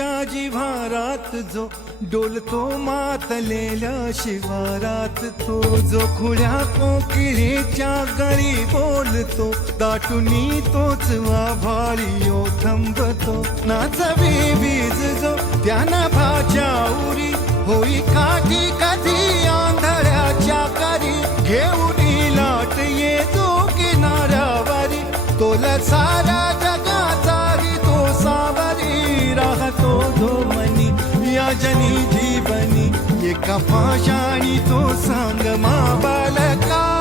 तुझ्या जिव्हारात जो डोलतो मातलेल्या शिवारात, तो जो खुल्या कोकिळेच्या गळी बोलतो, दाटुनी तोच आभाळी थांबतो. नाचवी वीज जो त्या नभाच्या उरी, होई काठी कधी आंधळ्याच्या करी, घेऊनी लाट येतो किनाऱ्यावरी, तोला सारा जगाचाही तो सावरी, राहतो धो मनी या जनी जीवनी, एका पाशाणी तो सांग मा बालका.